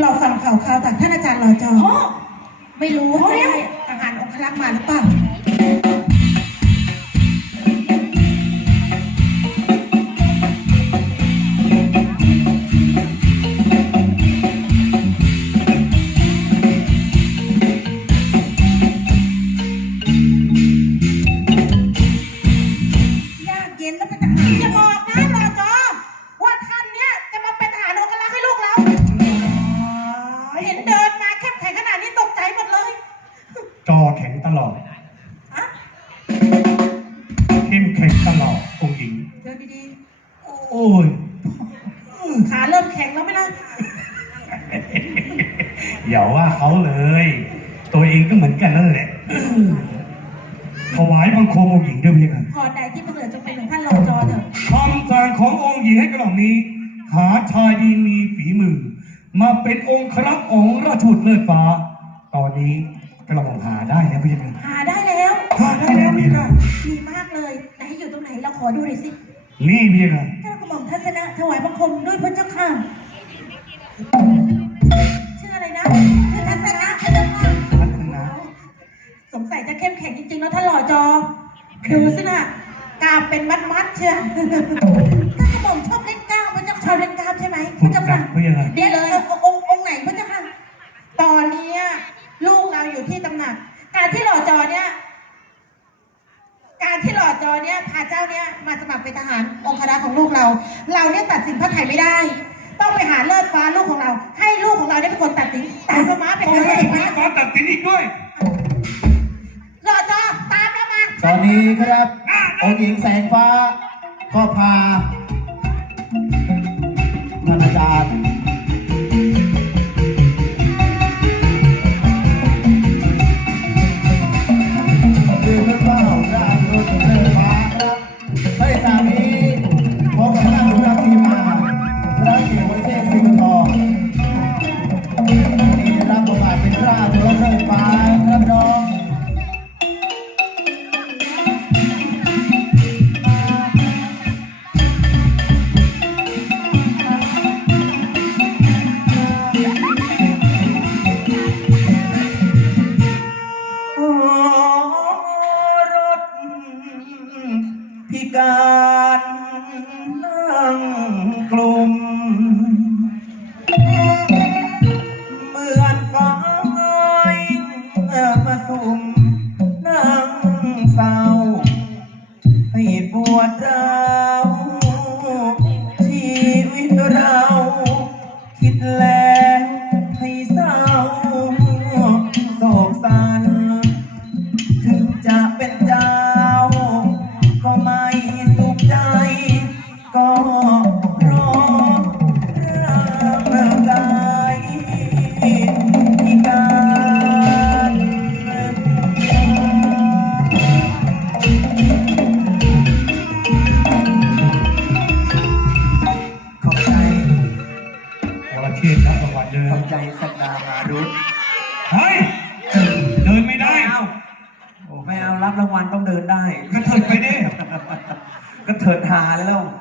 เราฟังข่าวข่าวจากท่านอาจารย์หล่อจอโอ้ ไม่รู้ว่าโอ้ยได้ทหารองครักษ์มาหรือเปล่ายากเย็นแล้วเป็นทหารอย่าบอก นกันนั่นแหละ ถวายบังคมองค์หญิงด้วยเพียงกันพอใดที่ประเสริฐจะเป็นของท่านรอจอเถอะคำสั่งขององค์หญิงให้กระหล่ำนี้ หาชายดีมีฝีมือ มาเป็นองค์ครักษ์องค์ราชบุตรเลิศฟ้า ตอนนี้กระหล่ำหาได้แล้วเพียงกันหาได้แล้วหาได้แล้วเพียงกันดีมากเลยไหนอยู่ตรงไหนเราขอดูหน่อยสินี่เพียงกันเจ้ากระหม่อมทัศนะถวายบังคมด้วยพระเจ้าค่ะ ดูสินะกล้ามเป็นมัดๆเชียวท่านกระหม่อมชอบเล่นกล้ามพระเจ้าชอบเล่นกล้ามใช่ไหมพถูระกเจ้าจัค่ะดเพียงกันเดี๋ยวเลยองค์องค์ไหนพระเจ้าค่ะตอนเนี้ยลูกเราอยู่ที่ตำหนัก การที่หล่อจอเนี่ย การที่หล่อจอเนี่ยพาเจ้าเนี่ยมาสมัครเป็นทหารองครักษ์ของลูกเรา เราเนี่ยตัดสินพระไทยไม่ได้ ต้องไปหาเลิศฟ้าลูกของเรา ให้ลูกของเราได้เป็นคนตัดสินตามสมาเป็นต้องทหาให้รพระกรตัดสินอีกด้วย หล่อจอ ตอนนี้ครับองค์หญิงแสงฟ้าก็พาท่านอาจารย์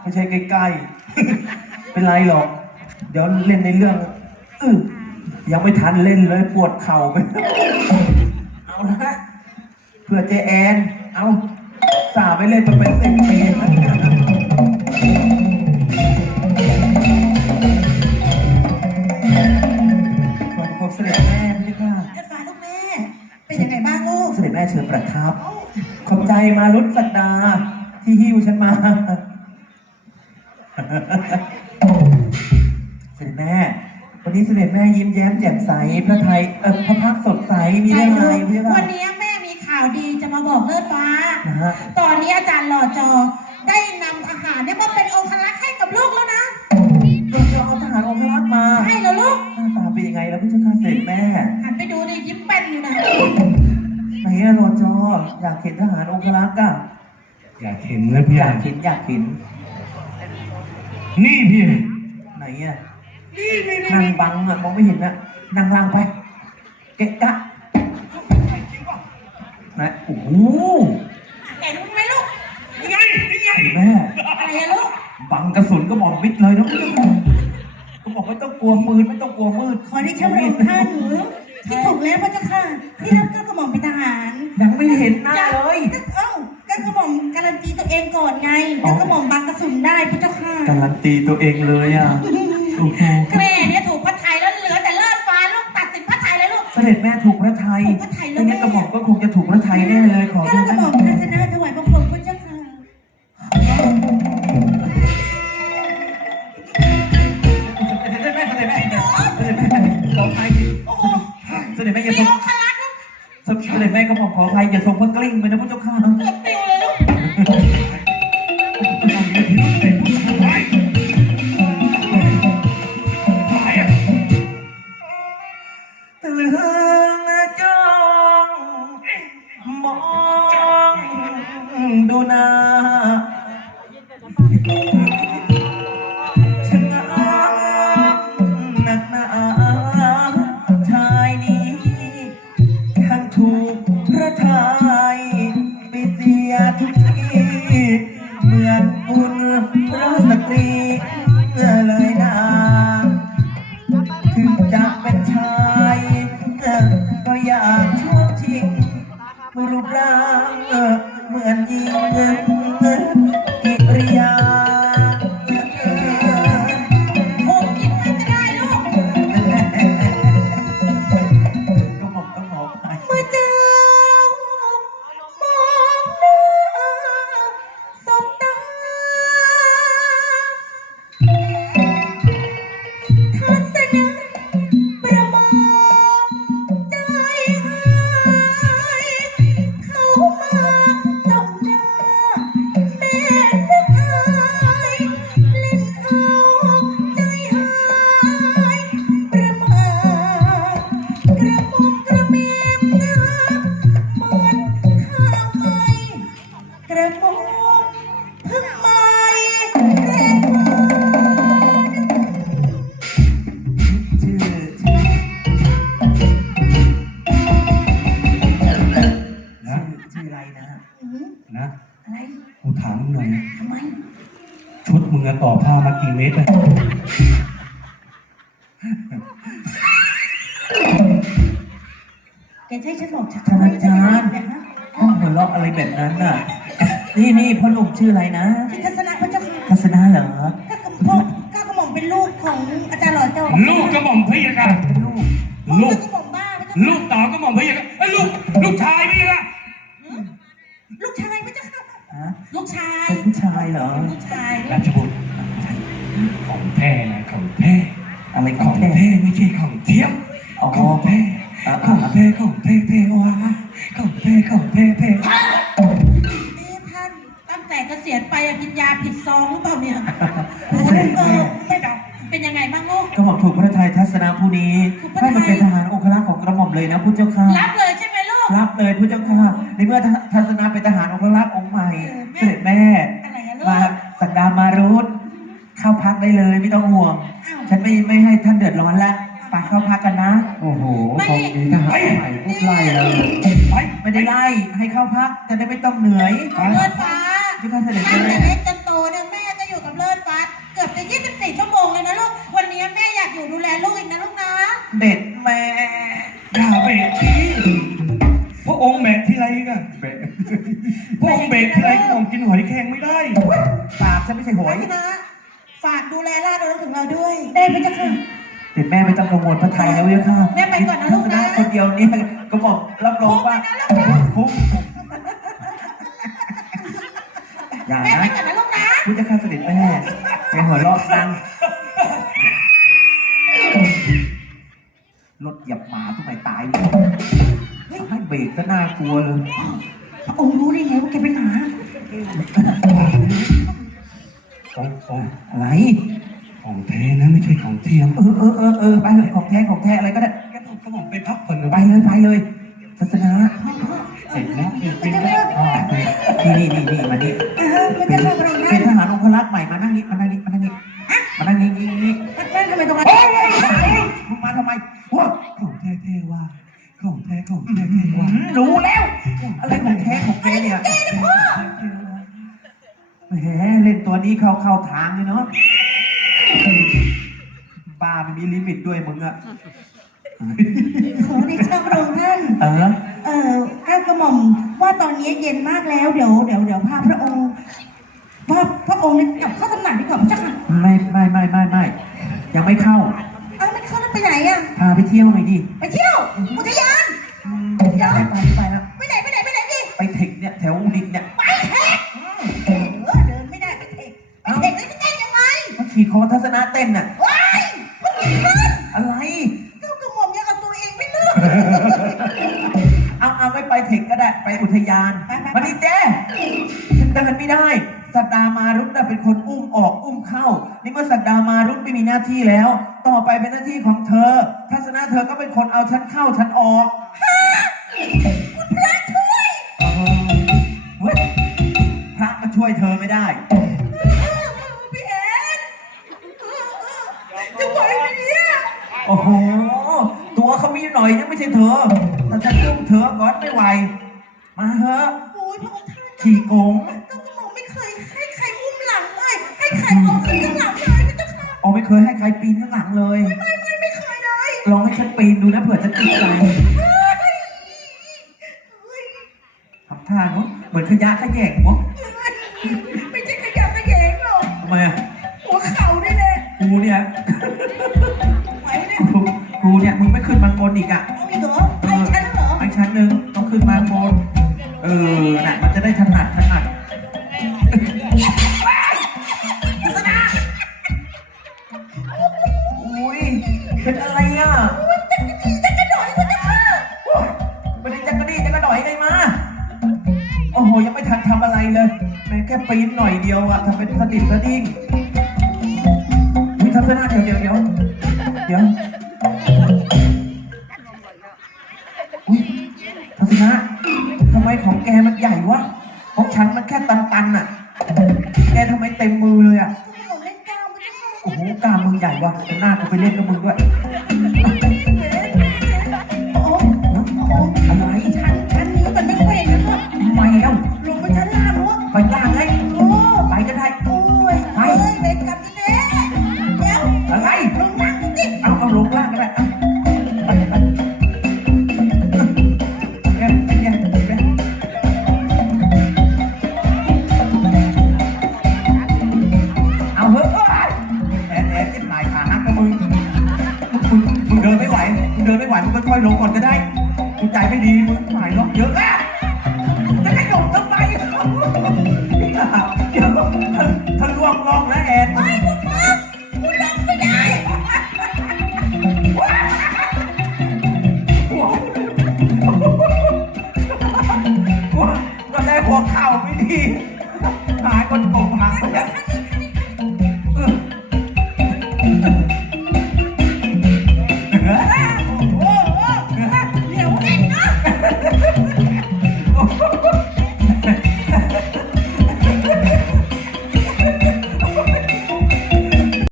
ไม่ใช่ใกล้ๆ เป็นไรหรอก เดี๋ยวเล่นในเรื่องอื้อยังไม่ทันเล่นเลยปวดเข่าไป เอาละ เพื่อเจแอน เอาสาไม่เล่นมาเป็นสิบปีแล้วขอบคุณเสด็จแม่ด้วยค่ะเลิศฟ้าลูกแม่ เป็นยังไงบ้างลูก เสด็จแม่เชิญประทับ ขอบใจมารุตสักดาที่หิ้วฉันมา เสด็จแม่ วันนี้เสด็จแม่ยิ้มแย้มแจ่มใส พระไทยเออพระพักตร์สดใส มีใช่เรื่องอะไรลูกพี่วัว่านนี้แม่มีข่าวดีจะมาบอกเลิศฟ้า นะฮะ ตอนนี้อาจารย์หล่อจอได้นำทหารเนี่ยมาเป็นองครักษ์ให้กับลูกแล้วนะเราจะเอาทหารองครักษ์มา ใช่แล้วลูก หน้าตาเป็นยังไงแล้วพี่เจ้าค่ะเสด็จแม่ หันไปดูดิยิ้มแป้นอยู่นะไหนอะโรจอ อยากเห็นทหารองครักษ์อะอยากเห็นนะพี่อยากเห็นอยากเห็น นี่พี่ ไหนอะนั่งบังอะมองไม่เห็นอะนั่งล่างไป เกะกะนะโอ้โหเห็นไหมลูกนี่ไงนี่ไงแม่อะไรอะลูกบังกระสุนก็บอกมิดเลยนะพี่เจ้าค่ะบอกไม่ต้องกลัวปืนไม่ต้องกลัวมืดขอได้ช่พระองค์ท่านที่ถูกแล้วพระเจ้าค่ะที่รับเก้ากระหม่อมเป็นทหาร ยังไม่เห็นหน้าเลยก็เอ้าเก้ากระหม่อมการันตีตัวเองก่อนไงเก้ากระหม่อมบางกระสุนได้พระเจ้าค่ะ การันตีตัวเองเลยอะโอ้โหแม่เนี่ยถูกพระไทยแล้วเหลือแต่เลิศฟ้าลูกตัดสินพระไทยเลยลูก เสด็จแม่ถูกพระไทยถูกพระไทยแล้วไม่งั้นกระหม่อมก็คงจะถูกพระไทยแน่เลยขอเก้าดูกระนะหม่อมทัศนะถวายบังคมพระเจ้าค่ะเสด็จแม่เสด็จแม่เสด็จแม่ขออภัยเสด็จแม่อย่ามีทรงองคลักษ์ลูกเสด็จแม่กระหม่อมขออภัยอย่าทรงพระกลิ้งไปนะพระเจ้าค่ะ เกือบ ดูนาชะงามหนักหนาชายนี้ทั้งถูกพระไทยไปเสียทุกทีเหมือนบุญพระสตรีเลยนะถึงจะเป็นชาย ก็อยากชอบชิงรูปร่าง อเห นะชื่ออะไรนะหืมนะอะไรกูถามมึงหน่อยนะทำไมชุดมึงอะต่อผ้ามากี่เมตรอะแกใช้ฉันบอกฉันท่านาจารย์เนี่ยนะห้องหัวเราะอะไรแบบนั้นน่ะ นี่นี่พ่อหนุ่มชื่ออะไรนะที่ทัศนะพระเจ้าค่ะทัศนาเหรอก้ากระหม่อมก้ากระหม่อมเป็นลูกของอาจารย์หล่อเจ้าลูกกระหม่อมพี่กันลูกลูกก้ากระหม่อมบ้าพระเจ้าลูค่ะกต่อกระหม่อมพี่กันไอ้ยลูกลูกชายพี่กันลูกชายพระเจ้าค่ะฮะลูกชายเป็นผู้ชายเหรอลูกชายราชบุตรของแท้นะของแท้อะไรขขอองงแท้แท้ไม่ใช่ของเทียมอ๋อของแท้อ่าของแท้ของแท้เทวาของแท้ของแท้เทวานี่ท่านตั้ง แต่เกษียณไปอะกินยาผิดซองหรือเปล่าเนี่ยเสด็จเอแม่อไม่ดอกเป็นยังไงบ้างลูก กระหม่อมถูกพระไทยทัศนาผู้นี้ให้มาเป็นทหารองครักษ์ของกระหม่อมเลยนะผู้เจ้าค่ะ รับเลยใช่ไหมลูก รับเลยผู้เจ้าค่ะ ในเมื่อทัศนาเป็นทหารองครักษ์องค์ใหม่เสด็จแม่ อะไรอะลูมากสักดามารุธเข้าพักได้เลยไม่ต้องห่วงฉันไม่ไม่ให้ท่านเดือดร้อนละไปเข้าพักกันนะ โอ้โหของมีทหารใหม่ปุ๊บไล่เลยไปไม่ได้ไล่ให้เข้าพักจะได้ไม่ต้องเหนื่อยเลิศฟ้า เจ้าค่ะเสด็จท่านแม่เล็กจนโตเนี่ยแม่จะอยู่กับเลิศฟ้าเกือบจะ 24 ชั่วโมงเลยนะลูก วันนี้แม่อยากอยู่ดูแลลูกอีกนะลูกนะ เด็ดแม่อย่าเบรกทีพระองค์แบกทีไรกันพระองค์เบรกทีไรกระหม่อมกินหอยแครงไม่ได้ ปากฉันไม่ใช่หอยพี่นะ ฝากดูแลล่าดเราถึงเราด้วย ได้พระเจ้าค่ะ เด็ดแม่ไม่ต้องกังวลพระไทยแล้วเจ้าค่ะแม่ไปก่อนนะลูกนะทัศคนเดียวนี่ก็บอกรับรองว่าคุ้ม อย่าแม่ไปนะก่อนนะลูกนะผู้เจ้าค่ะเสด็จแม่ไปหัวเราะกันรถเหยียบหมาทำไมตายเลยให้เบรกก็น่ากลัวเลยพระองค์รู้ได้ไงว่าแกเป็นหมาของของอะไร ของแท้นะไม่ใช่ของเทียม เออเออเออเออไปเลยของแท้ของแท้อะไรก็ได้กระหม่อมกระหม่อมไปพักผ่อนไปเลยไปเลยศาสนาเสร็จแล้วเป็นแล้วนี่นี่นี่นี่มานี่ นตัวนี้เข้าเข้าทางเลยเนาะบาร์ไม่มีลิมิตด้วยมึงอะขอได้เช่าพระองค์ท่าน เออ เอ่อเก้ากระหม่อมว่าตอนนี้เย็นมากแล้วเดี๋ยวเดี๋ยวเดี๋ยวพาพระองค์พาพระองค์กลับเข้าตำหนักดีกว่าพระเจ้าค่ะไม่ไม่ไม่ไม่ไม่ยังไม่เข้า เอ้าไม่เข้าแล้วไปไหนอะพาไปเที่ยวหน่อยดิไปเที่ยว อุทยานไปไปไปวันนี้เจ๊ฉันเดินไม่ได้ สัตดามารุตน่ะเป็นคนอุ้มออกอุ้มเข้า นี่เมื่อสัตดามารุตไม่มีหน้าที่แล้ว ต่อไปเป็นหน้าที่ของเธอ ทัศนะเธอก็เป็นคนเอาฉันเข้าฉันออกคุณพระช่วยเออเฮ้ยพระมาช่วยเธอไม่ได้พี่แอนจะไหวไหมเนี่ยโอ้โห ตัวเขามีหน่อยยังไม่ใช่เธอแต่ฉันอุ้มเธอก่อนไม่ไหว มาเถอะโอ้ยพระองค์ท่านขี่โกงเก้ากระหม่อมไม่เคยให้ใครอุ้มหลังเลยให้ใครเอาขึ้นข้างหลังเลยพี่เจ้าค่ะอ๋อไม่เคยให้ใครปีนข้างหลังเลย ไม่ไม่ไม่เคยเลยลองให้ฉันปีนดูนะเผื่อจะติดใจเฮ้ยเฮ้ยทำท่าเนาะเหมือนขยะขยงวะไม่ใช่ขยะขยงหรอกทำไมอะหัวเข่าด้วยแหละครูเนี่ยไหวไหมเนี่ยครูครูเนี่ยมึงไม่ขึ้นมาบนอีกอะเอาอีกเหรอไอ้ฉันเหรอไอ้ชั้นหนึ่งต้องขึ้นมาบน เออน่ะมันจะได้ถนัดถนัดอุ้ยเป็นอะไรอะจะกระโดดพี่เจ้าค่ะโอ๊ยไม่ได้จักกระดี้จักกระดอยไงมา โอ้โห ยังไม่ทันทำอะไรเลยแม่แค่ปีนหน่อยเดียวอะทำเป็นสดิบสดิ้งวิทัศนะเดี๋ยวเดี๋ยวเดี๋ยวเดี๋ยว ตันๆอะแกทำไมเต็มมือเลยอะทำไมหนูเล่นกล้ามพี่เจ้าค่ะโอ้โหกล้ามมึงใหญ่วะเดี๋ยวหน้ากูไปเล่นกับมึงด้วย หัวเข่าไม่ดีหายคนโกงหักไปแล้ว